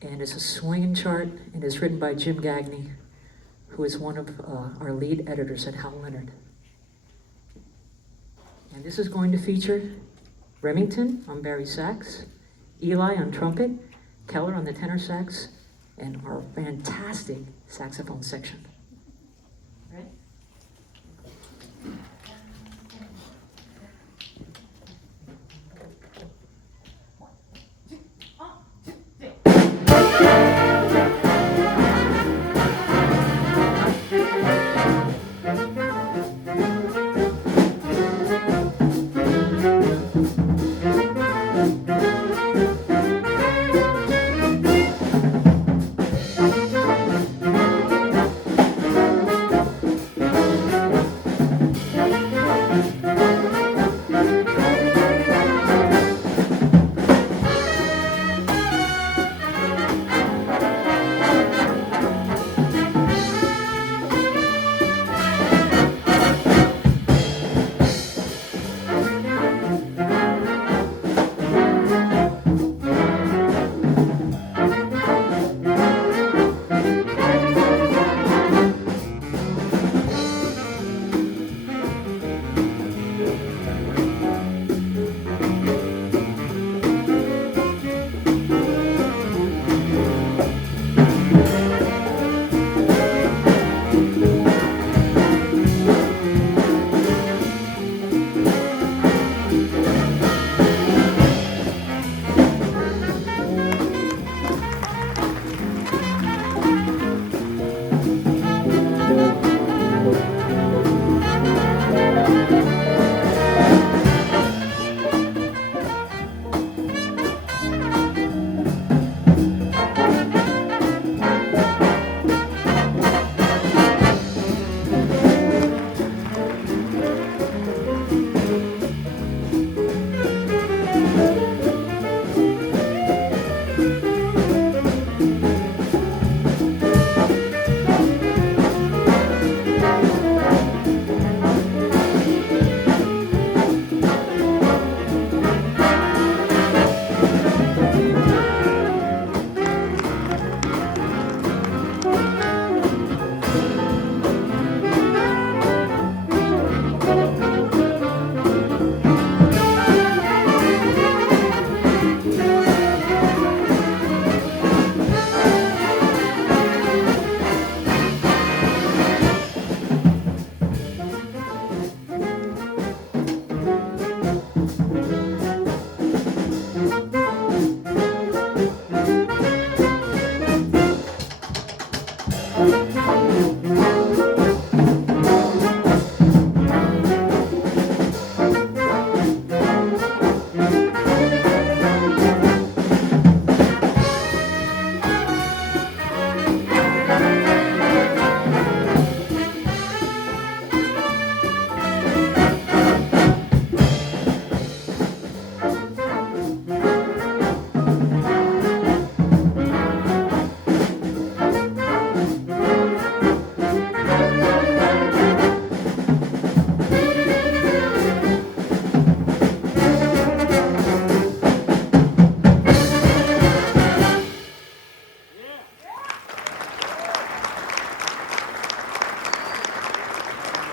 And it's a swinging chart, and it's written by Jim Gagney, who is one of our lead editors at Hal Leonard. And this is going to feature Remington on bari sax, Eli on trumpet, Keller on the tenor sax, and our fantastic saxophone section. Right?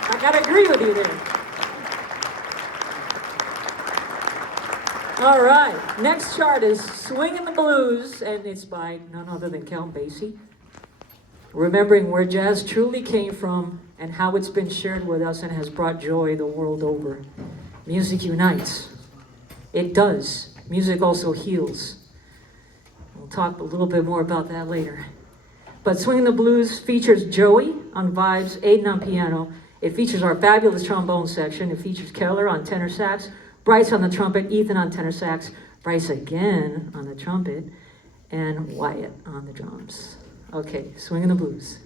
I gotta agree with you there. All right, next chart is Swingin' the Blues, and it's by none other than Count Basie. Remembering where jazz truly came from and how it's been shared with us and has brought joy the world over. Music unites. It does. Music also heals. We'll talk a little bit more about that later. But Swingin' the Blues features Joey on vibes, Aiden on piano. It features our fabulous trombone section. It features Keller on tenor sax, Bryce on the trumpet, Ethan on tenor sax, Bryce again on the trumpet, and Wyatt on the drums. Okay, Swingin' the Blues.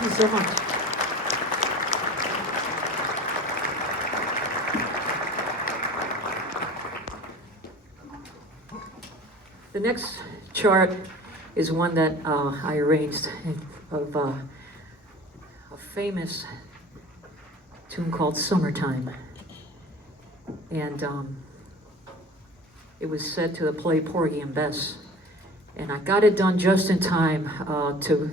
Thank you so much. The next chart is one that I arranged of a famous tune called Summertime. And it was set to the play Porgy and Bess. And I got it done just in time to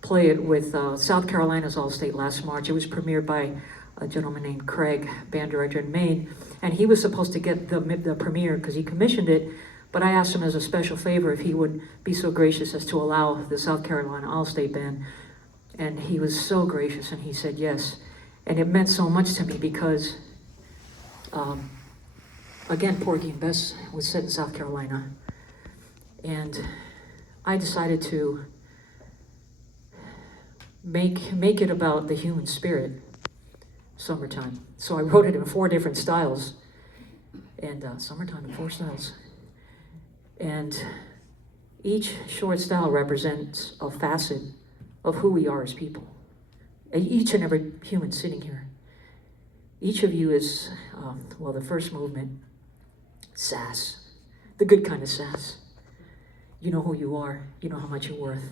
play it with South Carolina's AllState last March. It was premiered by a gentleman named Craig, band director in Maine. And he was supposed to get the premiere because he commissioned it. But I asked him as a special favor if he would be so gracious as to allow the South Carolina AllState band. And he was so gracious, and he said yes. And it meant so much to me because, again, Porgy and Bess was set in South Carolina. And I decided to make it about the human spirit, summertime. So I wrote it in 4 different styles. And summertime in 4 styles. And each short style represents a facet of who we are as people. Each and every human sitting here. Each of you is, the first movement, sass. The good kind of sass. You know who you are. You know how much you're worth.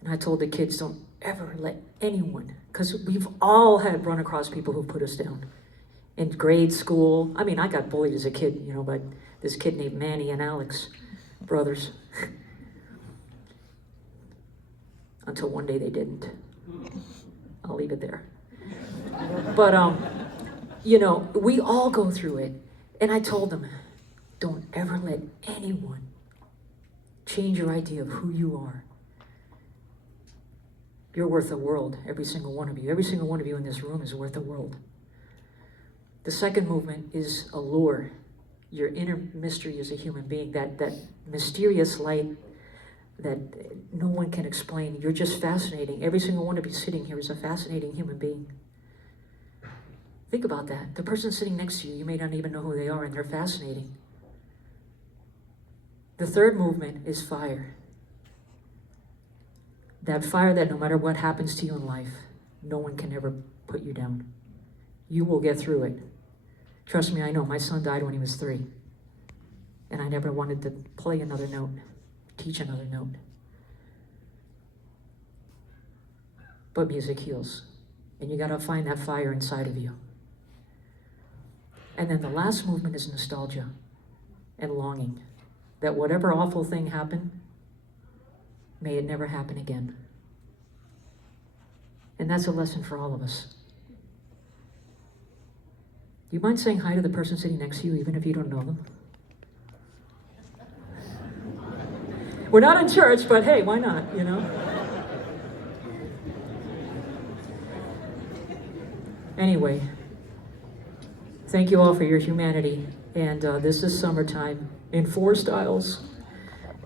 And I told the kids, don't ever let anyone, because we've all had run across people who put us down. In grade school, I mean, I got bullied as a kid, by this kid named Manny and Alex, brothers. Until one day they didn't. I'll leave it there. But, we all go through it. And I told them, don't ever let anyone change your idea of who you are. You're worth the world, every single one of you. Every single one of you in this room is worth the world. The second movement is allure. Your inner mystery as a human being, that mysterious light that no one can explain. You're just fascinating. Every single one of you sitting here is a fascinating human being. Think about that. The person sitting next to you, you may not even know who they are, and they're fascinating. The third movement is fire. That fire that no matter what happens to you in life, no one can ever put you down. You will get through it. Trust me, I know. My son died when he was 3. And I never wanted to play another note, teach another note. But music heals. And you gotta find that fire inside of you. And then the last movement is nostalgia and longing. That whatever awful thing happened, may it never happen again. And that's a lesson for all of us. Do you mind saying hi to the person sitting next to you, even if you don't know them? We're not in church, but hey, why not, Anyway, thank you all for your humanity. And this is Summertime in 4 styles.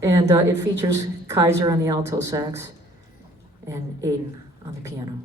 And it features Kaiser on the alto sax and Aiden on the piano.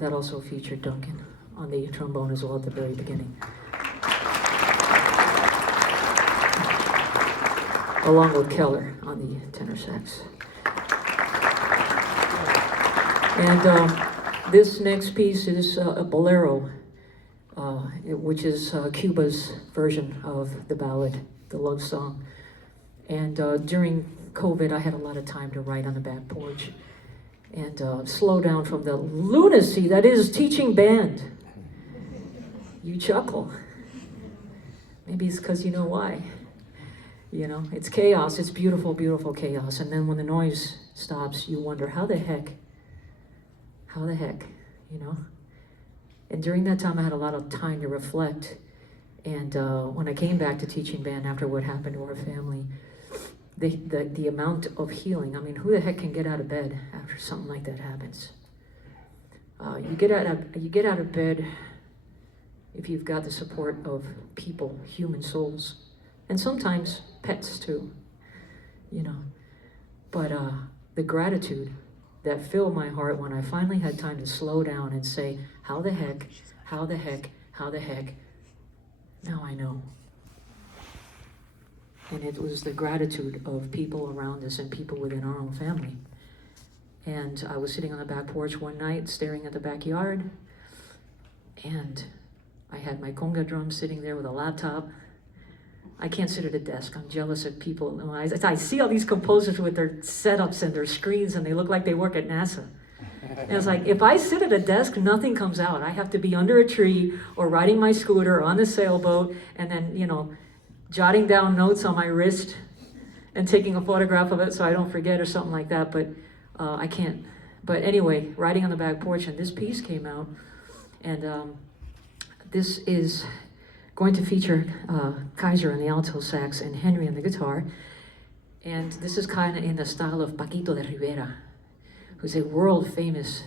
That also featured Duncan on the trombone as well at the very beginning. Along with Keller on the tenor sax. And this next piece is a bolero, which is Cuba's version of the ballad, the love song. And during COVID, I had a lot of time to write on the back porch and slow down from the lunacy that is teaching band. You chuckle. Maybe it's because you know why. You know, it's chaos, it's beautiful, beautiful chaos. And then when the noise stops, you wonder, how the heck, you know? And during that time, I had a lot of time to reflect. And when I came back to teaching band after what happened to our family, the amount of healing, I mean, who the heck can get out of bed after something like that happens? You get out of bed if you've got the support of people, human souls, and sometimes pets too, you know. But the gratitude that filled my heart when I finally had time to slow down and say, how the heck, now I know. And it was the gratitude of people around us and people within our own family. And I was sitting on the back porch one night, staring at the backyard, and I had my conga drum sitting there with a laptop. I can't sit at a desk. I'm jealous of people. I see all these composers with their setups and their screens, and they look like they work at NASA. And it's like, if I sit at a desk, nothing comes out. I have to be under a tree or riding my scooter on the sailboat, and then, you know, jotting down notes on my wrist and taking a photograph of it so I don't forget or something like that, but I can't. But anyway, riding on the back porch, and this piece came out, and this is going to feature Kaiser on the alto sax and Henry on the guitar, and this is kind of in the style of Paquito de Rivera, who's a world-famous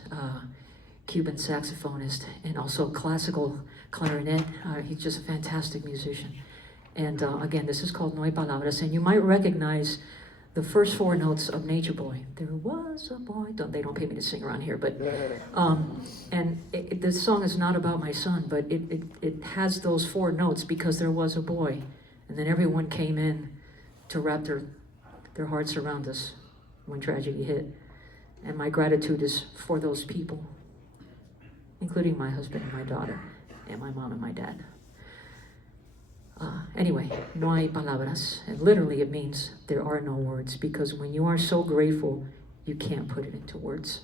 Cuban saxophonist and also classical clarinet. He's just a fantastic musician. And again, this is called No Hay Palabras, and you might recognize the first four notes of Nature Boy. There was a boy. They don't pay me to sing around here, but and this song is not about my son, but it has those four notes because there was a boy, and then everyone came in to wrap their hearts around us when tragedy hit. And my gratitude is for those people, including my husband and my daughter, and my mom and my dad. Anyway, no hay palabras, and literally it means there are no words, because when you are so grateful, you can't put it into words.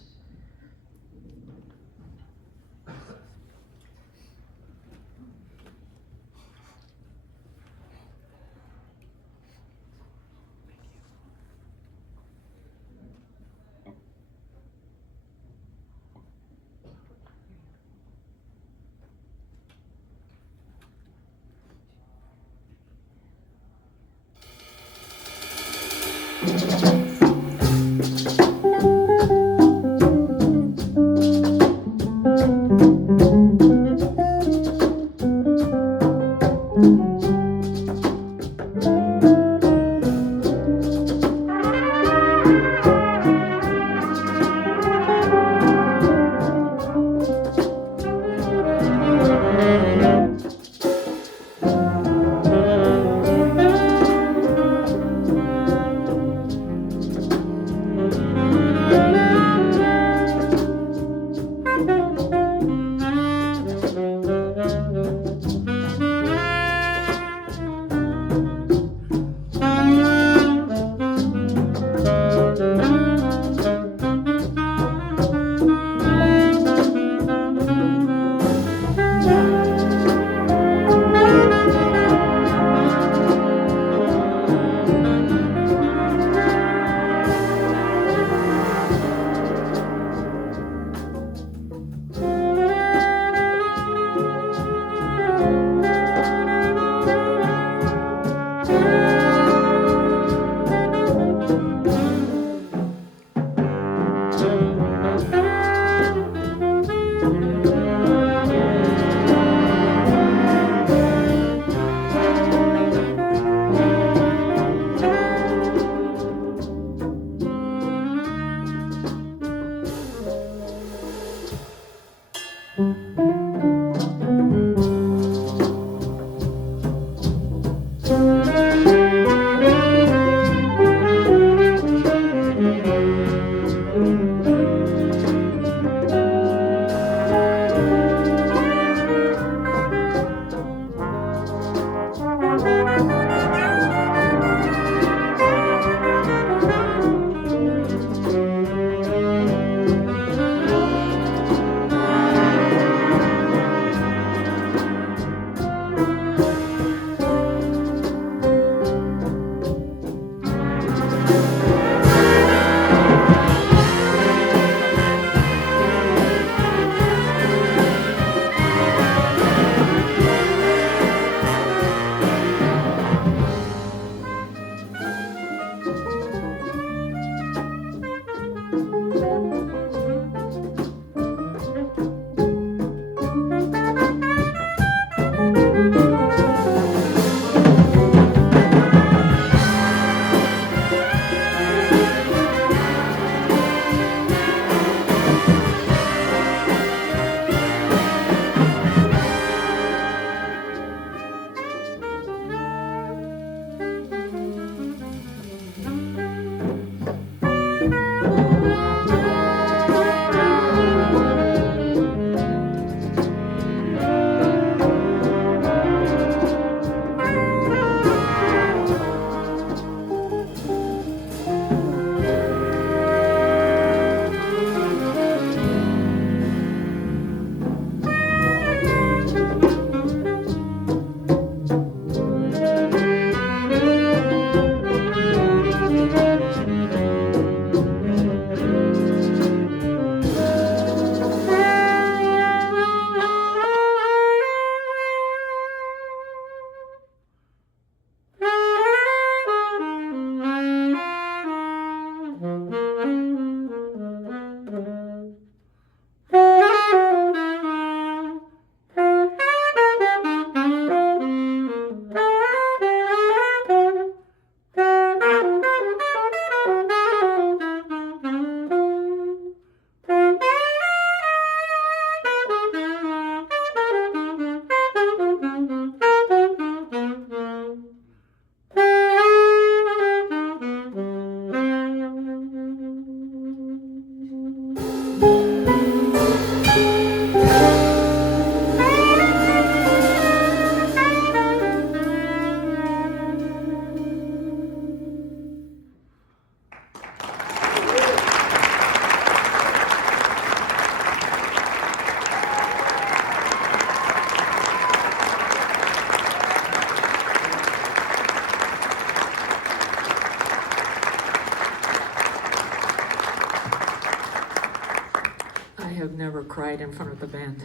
cried in front of the band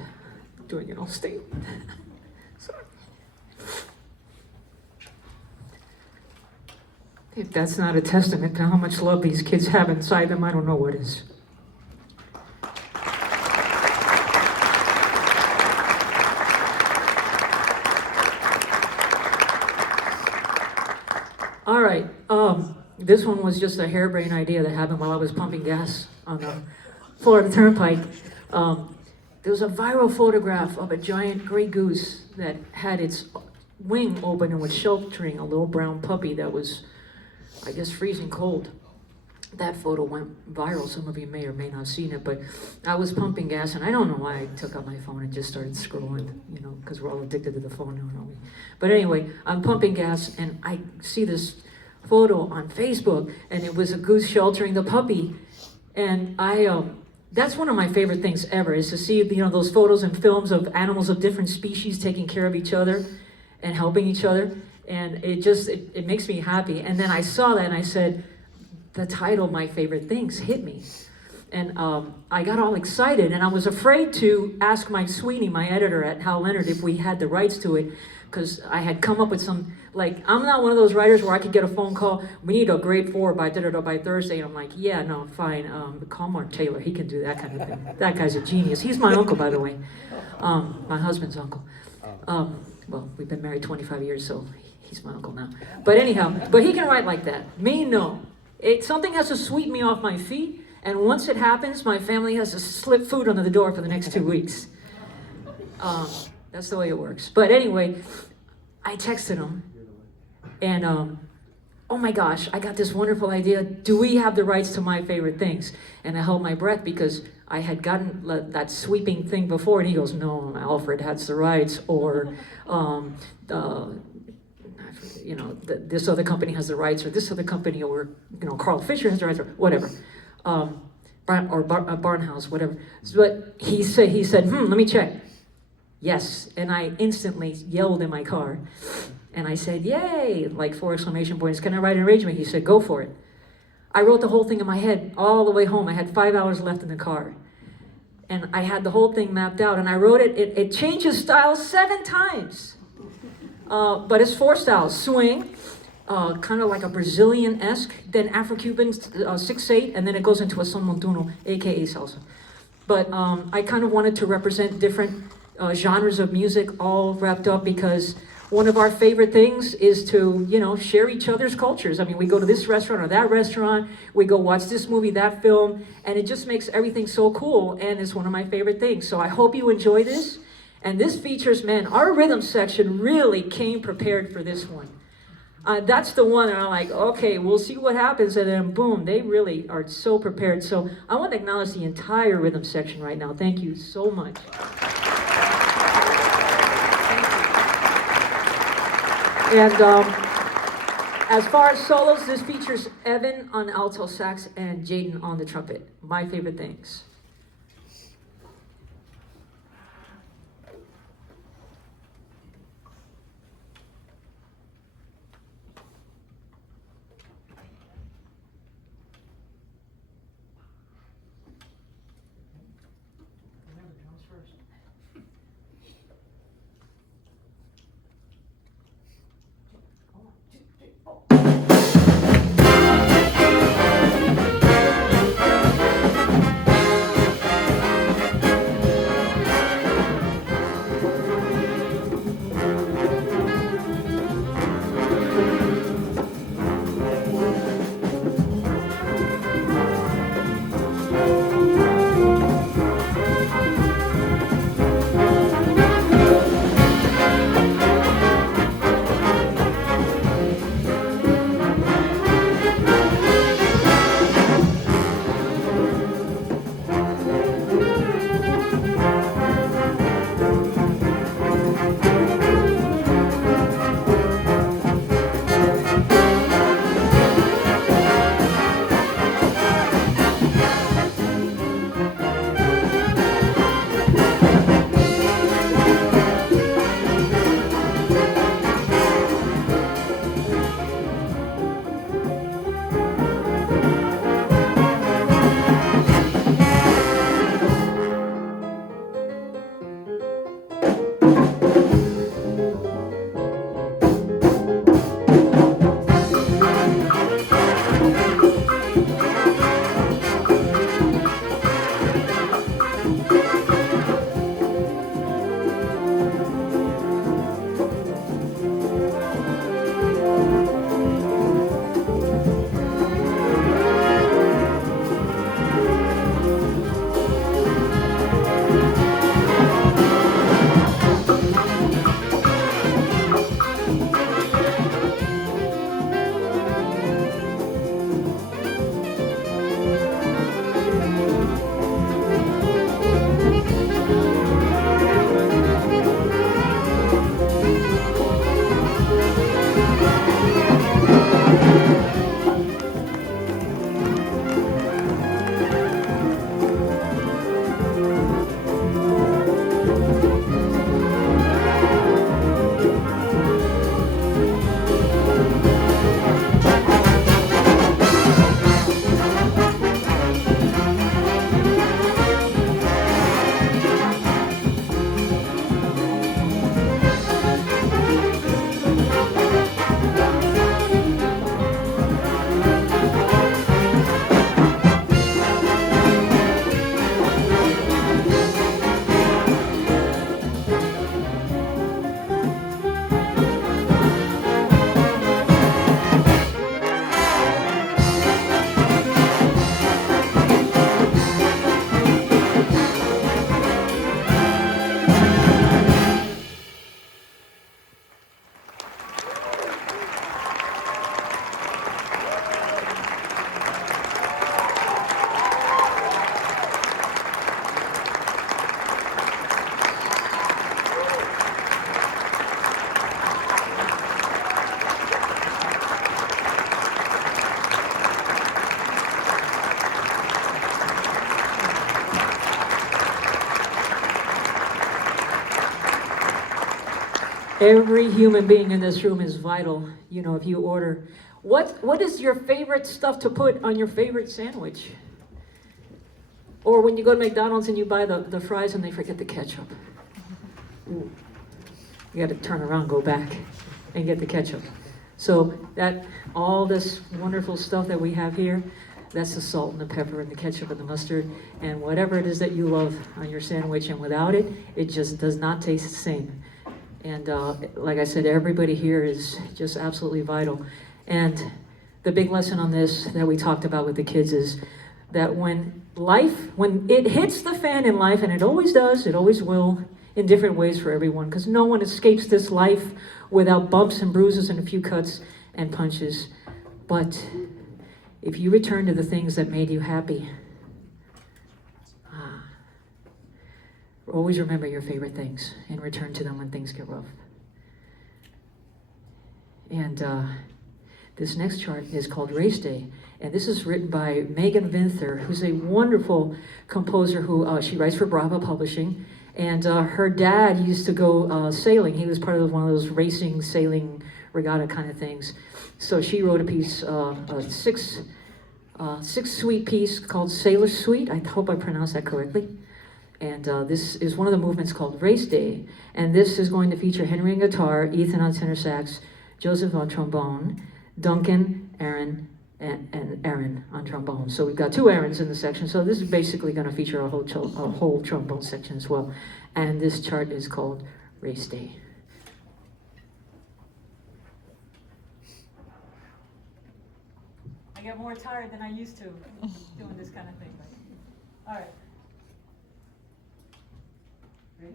doing an AllState. Sorry. If that's not a testament to how much love these kids have inside them, I don't know what is. All right, this one was just a harebrained idea that happened while I was pumping gas on the Florida Turnpike. There was a viral photograph of a giant gray goose that had its wing open and was sheltering a little brown puppy that was, I guess, freezing cold. That photo went viral. Some of you may or may not have seen it, but I was pumping gas, and I don't know why I took out my phone and just started scrolling, because we're all addicted to the phone now, aren't we? But anyway, I'm pumping gas, and I see this photo on Facebook, and it was a goose sheltering the puppy, and that's one of my favorite things ever, is to see, those photos and films of animals of different species taking care of each other and helping each other, and it makes me happy. And then I saw that, and I said, the title, My Favorite Things, hit me. And I got all excited, and I was afraid to ask Mike Sweeney, my editor at Hal Leonard, if we had the rights to it, because I had come up with some, I'm not one of those writers where I could get a phone call, we need a grade 4 by Thursday, and I'm like, yeah, no, fine, call Mark Taylor, he can do that kind of thing. That guy's a genius. He's my uncle, by the way, my husband's uncle. Well, we've been married 25 years, so he's my uncle now. But anyhow, he can write like that. Me, no. Something has to sweep me off my feet, and once it happens, my family has to slip food under the door for the next 2 weeks. That's the way it works. But anyway, I texted him, and oh my gosh, I got this wonderful idea. Do we have the rights to My Favorite Things? And I held my breath because I had gotten that sweeping thing before, and he goes, no, Alfred has the rights, or this other company has the rights, or this other company, or Carl Fisher has the rights, or whatever, Barnhouse, whatever. But he said, let me check. Yes, and I instantly yelled in my car, and I said, yay, like 4 exclamation points. Can I write an arrangement? He said, go for it. I wrote the whole thing in my head all the way home. I had 5 hours left in the car, and I had the whole thing mapped out, and I wrote it. It changes styles 7 times. But it's 4 styles: swing, kind of like a Brazilian-esque, then Afro-Cuban, 6/8, and then it goes into a son montuno, aka salsa. But I kind of wanted to represent different genres of music all wrapped up, because one of our favorite things is to, share each other's cultures. I mean, we go to this restaurant or that restaurant, we go watch this movie, that film, and it just makes everything so cool, and it's one of my favorite things. So I hope you enjoy this. And this features, our rhythm section really came prepared for this one. That's the one that I'm like, okay, we'll see what happens, and then boom, they really are so prepared. So I want to acknowledge the entire rhythm section right now. Thank you so much. And as far as solos, this features Evan on alto sax and Jaden on the trumpet. My favorite things. Every human being in this room is vital. You know, if you order, what is your favorite stuff to put on your favorite sandwich? Or when you go to McDonald's and you buy the fries and they forget the ketchup. Ooh. You got to turn around, go back, and get the ketchup. So that all this wonderful stuff that we have here, that's the salt and the pepper and the ketchup and the mustard and whatever it is that you love on your sandwich. And without it, it just does not taste the same. And like I said, everybody here is just absolutely vital. And the big lesson on this that we talked about with the kids is that when it hits the fan in life, and it always does, it always will, in different ways for everyone, because no one escapes this life without bumps and bruises and a few cuts and punches. But if you return to the things that made you happy, always remember your favorite things and return to them when things get rough. And this next chart is called Race Day. And this is written by Megan Vinther, who's a wonderful composer who she writes for Bravo Publishing. And her dad used to go sailing. He was part of one of those racing, sailing, regatta kind of things. So she wrote a piece, a six-suite piece called Sailor Suite. I hope I pronounced that correctly. And this is one of the movements called Race Day. And this is going to feature Henry on guitar, Ethan on tenor sax, Joseph on trombone, Duncan, Aaron, and Aaron on trombone. So we've got two Aarons in the section. So this is basically going to feature a whole trombone section as well. And this chart is called Race Day. I get more tired than I used to doing this kind of thing. All right. Ready?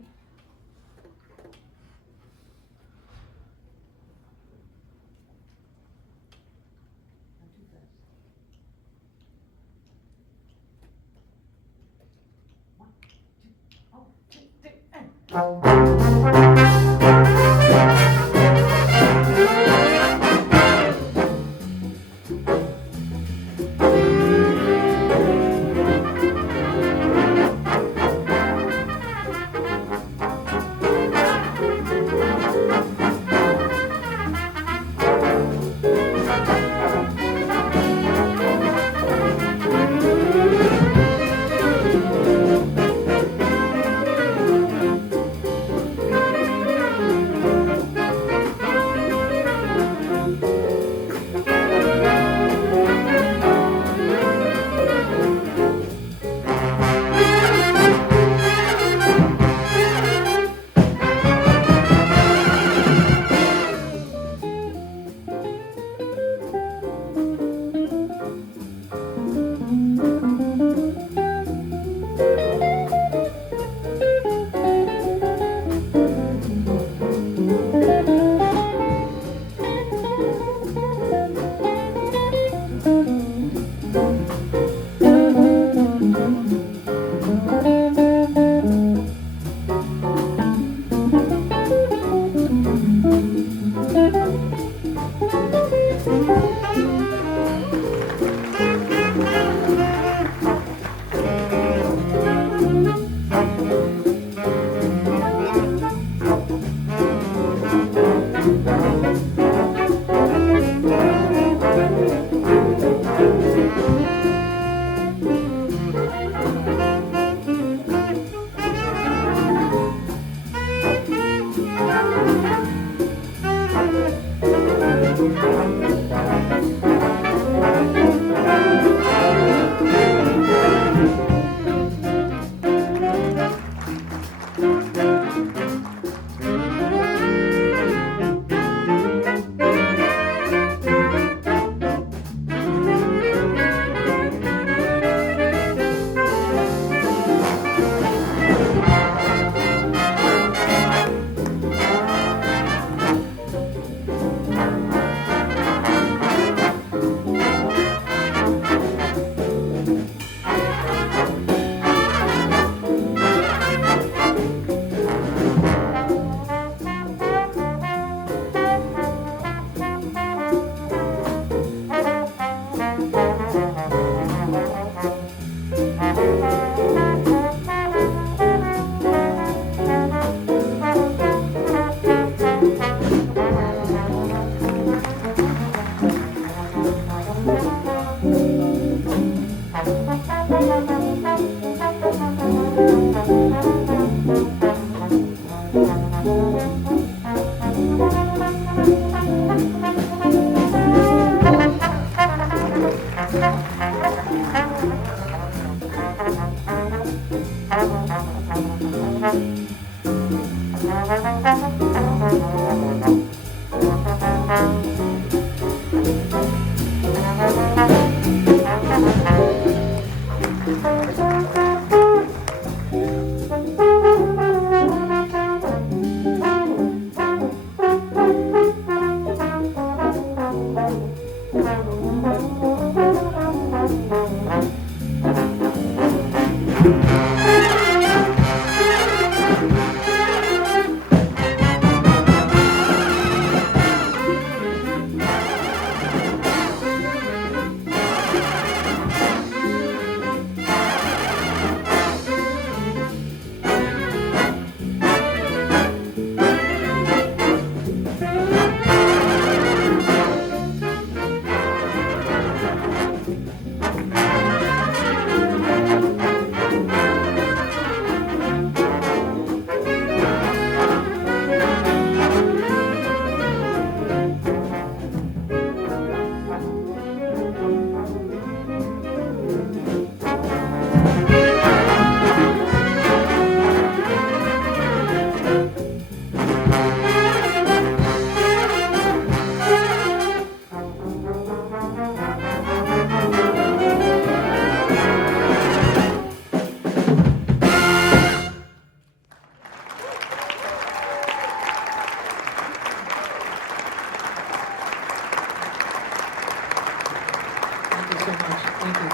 so much. Thank you.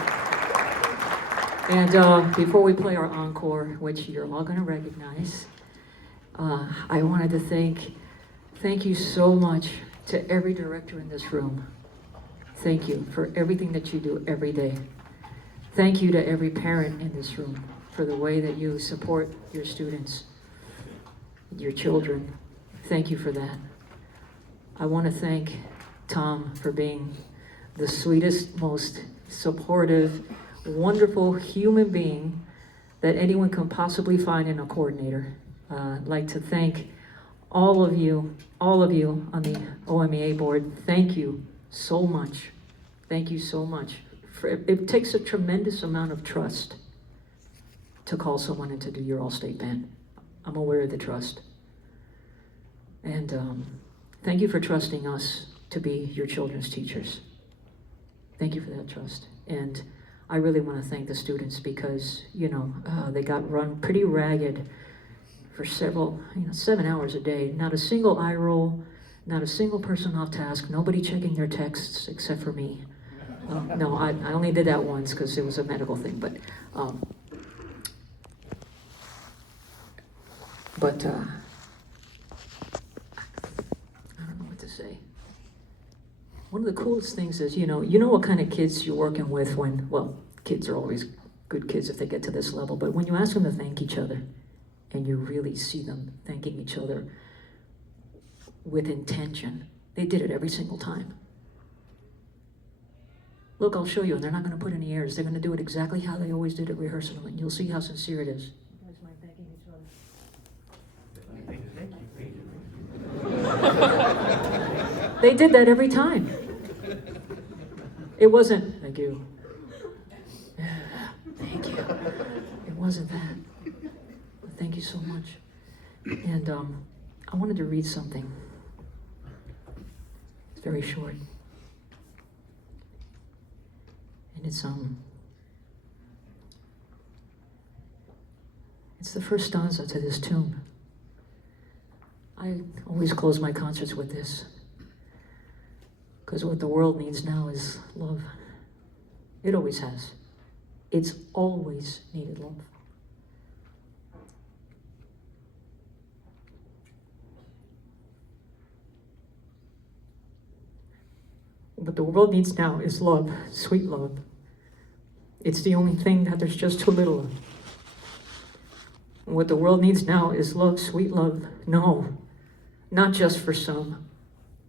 And before we play our encore, which you're all going to recognize, I wanted to thank you so much to every director in this room. Thank you for everything that you do every day. Thank you to every parent in this room for the way that you support your students, your children. Thank you for that. I want to thank Tom for being the sweetest, most supportive, wonderful human being that anyone can possibly find in a coordinator. I'd like to thank all of you on the OMEA board. Thank you so much. Thank you so much. It takes a tremendous amount of trust to call someone in to do your AllState band. I'm aware of the trust. And thank you for trusting us to be your children's teachers. Thank you for that trust. And I really want to thank the students because, they got run pretty ragged for 7 hours a day. Not a single eye roll, not a single person off task, nobody checking their texts except for me. No, I only did that once because it was a medical thing, but I don't know what to say. One of the coolest things is, you know what kind of kids you're working with kids are always good kids if they get to this level, but when you ask them to thank each other, and you really see them thanking each other with intention, they did it every single time. Look, I'll show you, and they're not going to put any airs. They're going to do it exactly how they always did at rehearsal, and you'll see how sincere it is. You guys mind thanking each other? They did that every time. It wasn't, thank you. Thank you. It wasn't that. But thank you so much. And I wanted to read something. It's very short. And it's the first stanza to this tune. I always close my concerts with this, because what the world needs now is love. It always has. It's always needed love. What the world needs now is love, sweet love. It's the only thing that there's just too little of. What the world needs now is love, sweet love. No, not just for some,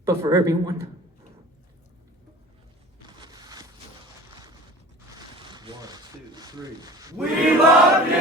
but for everyone. 1, 2, 3. We love you!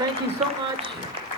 Thank you so much.